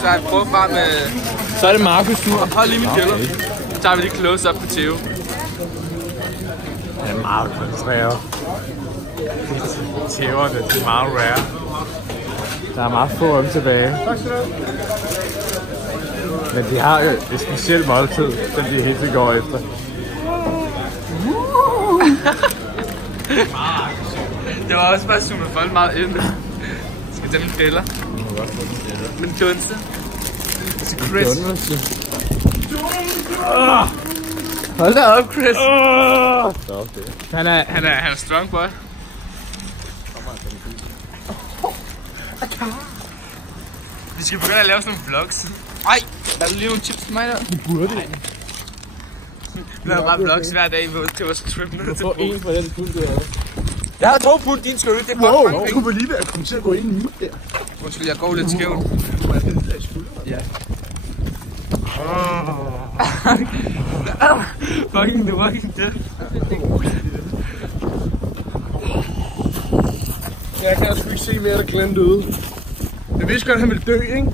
Så jeg prøver bare med... Så er det Markus tur. Hold lige min kælder. Så tager vi lige close-up på Theo. Det er meget koncentreret. Tæverne, det er meget rare. Der er meget få om tilbage. Men de har jo et specielt måltid, som de helt sikkert går efter. Det var også bare super folk meget ind. Skal vi tage min fælder? Min dunste. Så Chris. Hold da op, Chris. Han er strong boy. Vi skal begynde at lave sådan nogle vlogs. Ej, der er lige nogle chips til mig der. Det burde ikke. Vi laver bare vlogs hver dag til vores trip ned til Få en fra den pund der. Jeg har 2 pund, din skal det er bare mange penge. Du kunne lige være komme til at gå ind nu der. Undskyld, jeg går lidt skævt. Ja. Fucking the Walking Dead. Jeg kan sgu ikke se mere, der Glenn døde. Jeg vidste godt, han ville dø, ikke?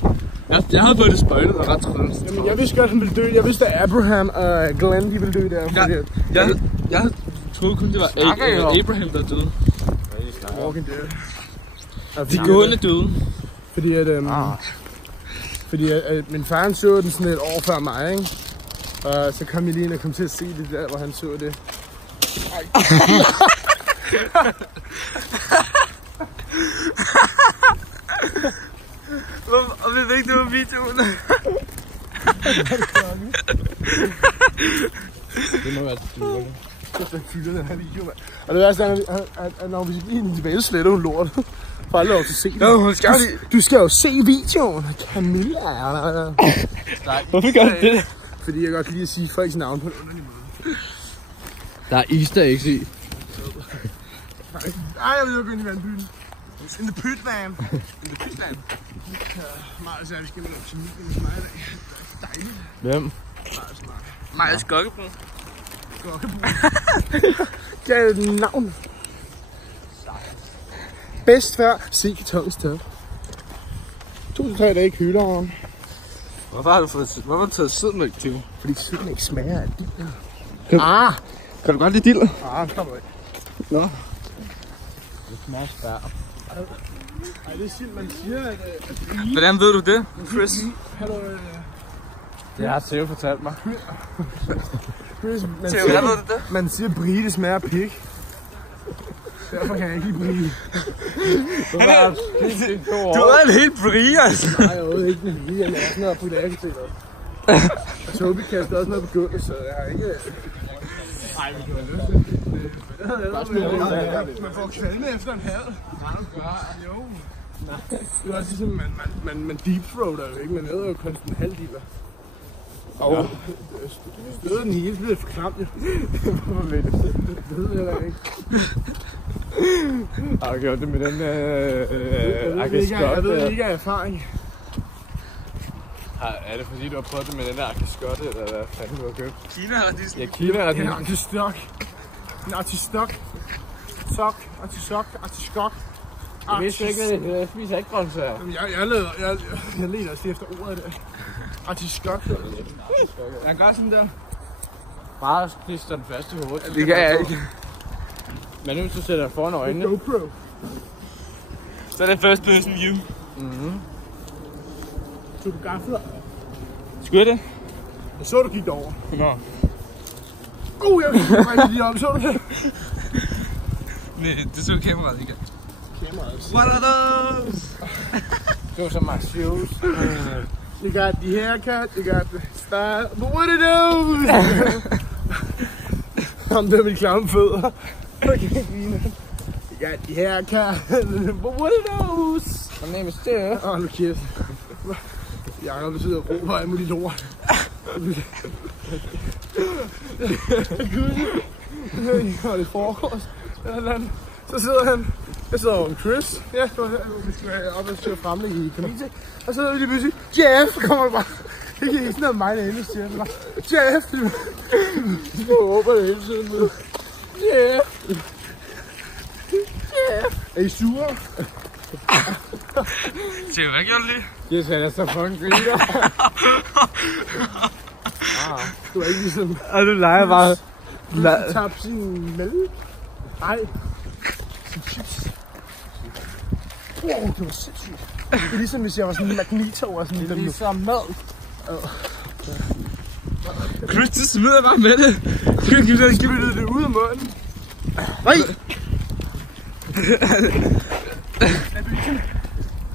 Jeg havde fået det spøjlet og ret træls. Jamen, jeg vidste godt, han ville dø. Jeg vidste, at Abraham og Glenn, de ville dø der. Jeg troede kun, det var Abraham, der døde. Walking Dead. De gående døde. Fordi at min far så den sådan et år før mig, ikke? Og så kom jeg lige ind og kom til at se det der, hvor han så det. Og vi ved ikke, det var videoen. Det må være det. Så fylder den her video, mand. Og det værste er, at når vi lige tilbage, sletter hun lort. For aldrig lov til at se det. Du skal jo se videoen. Camilla er der. Hvorfor gør du det? Fordi jeg godt kan lide at sige folks navn på en underlig måde. Der er Easter eggs i. Nej, jeg ved jo ikke, i vandbyen. In the pit, man. In the pit, man. Meget særligt skal vi lave til mig i dag. Det er dejligt. Hvem? Meget smart. Maja Skokkebrud. Gav et navn. Bedst før. Se kartonens top. 2-3 dage i køleren. Hvorfor har du taget sødmælk til? Fordi sødmælk smager af diller. Kan du godt lide diller? Kom med. Nå. Det smager svært. Ej, det er sygt, man siger, at... Hvordan ved du det, Chris? Det har Theo fortalt mig. Chris, Theo, hvordan ved du det? man siger, at Brite smager pik. Derfor kan jeg ikke lide Brite. Du er en helt brie, altså. Nej, jeg ved ikke, men vi er sådan noget på det aktivt. Og Tobi kastede også noget på gulvet, så jeg har ikke... Nej, vi kan være løs. Man får kvalme efter en halv. Nej, du gør. Jo. Det er også ligesom, man deepthroater jo ikke. Man æder jo kun en halv deeper. Og støder den hele, bliver for klamt jo. Hvorfor ved det? Det ved jeg da ikke. Har du gjort det med den Jeg ved ikke af erfaring. Er det fordi, du har prøvet det med den der arkiskotte, eller hvad fanden du har købt? Kina har de sådan... Ja, Kina har de... En artistok. En artistok. Sok. Artisok. Artiskok. Jeg vidste ikke, hvad det er. Jeg spiser ikke grøntsager. Jeg leder også efter ordet der. Artiskok. Jeg gør sådan der. Bare klister den fast i hovedet. Det kan jeg ikke. Men nu hvis du sætter foran øjnene. GoPro. Så er det first person view. Så du gafler. Skulle jeg det? Jeg så du gik derover. Nå. Jeg vil lige om, så du det? Nej, det så kameraet ikke. Kameraet. What are those? Det var så my shoes. You got the haircut, you got the style, but what are those? Ham der med de klamme fødder. You got the haircut, but what are those? My name is Theo. Nu kæft. Jakob betyder at råbe af mod de lort. Og det foregår. Så sidder han. Jeg sidder over med Chris. Ja, vi skal op og styre fremlægge i Kamite. Og så sidder vi lige pludselig. Jeff, så kommer der bare. Ikke sådan noget mig derinde, siger han bare. Jeff! Jeg håber det hele tiden. Jeff! Jeff! Er I sure? Theo, hvad gjorde du lige? Det er så fucking griner. Du er ikke ligesom... Og du leger bare... Tab sin mælk. Nej. Wow, det var sindssygt. Det er ligesom hvis jeg var sådan en Magneto og sådan en ligesom mad. Chris, du smider bare med det. Du kan give det ud af munden. Nej!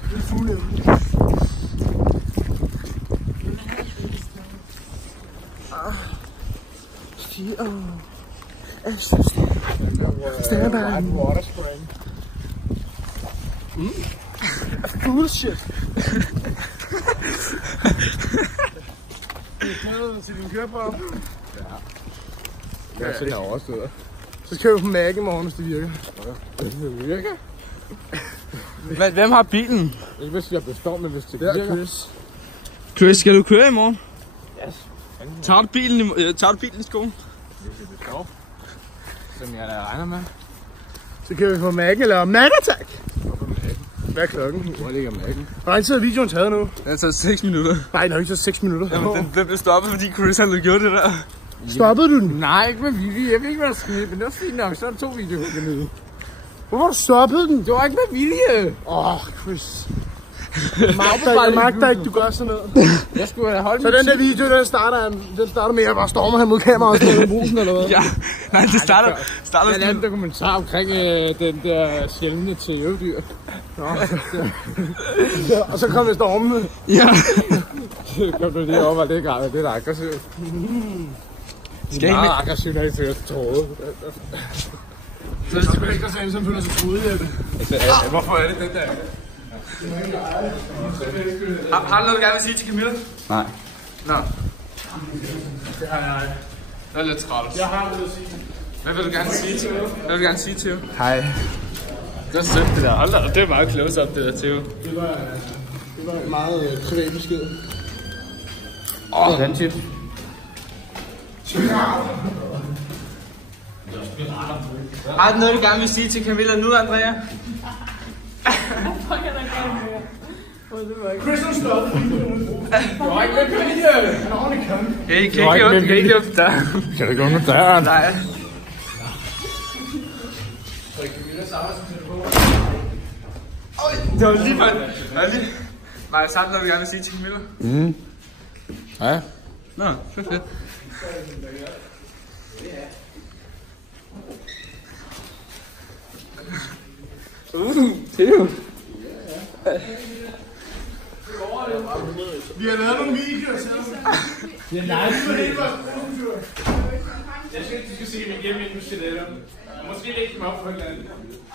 Det er fugle. Stand by. Bullshit. Det er klædet til din køreprøve. Ja. Jeg er overstået. Så kører vi på Mac i morgen, hvis det virker. Det virker? Men hvem har bilen? Ikke hvis jeg består, men hvis det virker. Chris. Chris, skal du køre i morgen? Yes. Tager du bilen i skolen? Hvis det består. Som jeg da regner med. Så kører vi på Mac'en eller Mac-attack. Hvad er klokken? Hvor ligger Mac'en? Hvor lang tid er videoen taget nu? Det har taget 6 minutter. Nej, den har ikke taget 6 minutter. Jamen, den blev stoppet, fordi Chris havde gjort det der. Stoppede du den? Nej, ikke med vilje. Jeg ved ikke, hvad der skete, men det var fint nok. Så er der 2 videoer dernede. Hvorfor stoppede den? Det var ikke med vilje. Chris. Jeg magter ikke, du gør sådan noget. Jeg skulle have holdt. Så den der video, den starter med, at jeg bare stormer her mod kameraet og står i brusen, eller hvad? Ja, nej, det starter en anden dokumentar omkring den der sjældne tævedyr. Og så kom jeg stormende. Ja. Så kom du lige op og det er lidt aggressivt. Det er meget aggressivt, når I føler sig troet. Så er det ikke der som føler sig troet, Jeppe. Hvorfor er det den der? Har du noget, du gerne vil sige til Camilla? Nej. Nå. Det har jeg. Det er lidt træls. Jeg har noget at sige. Hvad vil du gerne sige til? Hvad vil du gerne sige til? Hej. Det var sødt det der. Hold da, det er meget close up det der, Theo. Det var en meget privat besked. Hvordan tit? Har du noget, du gerne vil sige til Camilla nu, Andrea? Christian stoppede videoen. Du har ikke med vilje. Han har ordentligt kommet. Kan ikke åbne døren? Kan du ikke åbne døren? Nej. Det var lige meget. Var det samme, når du gerne vil sige til Camilla? Ja. Nå, fedt. Theo. Vi har lavet nogle videoer sammen. Det er nice. Jeg synes, du skal se dem igennem, inden du stiletter. Måske lægge dem op på et eller andet.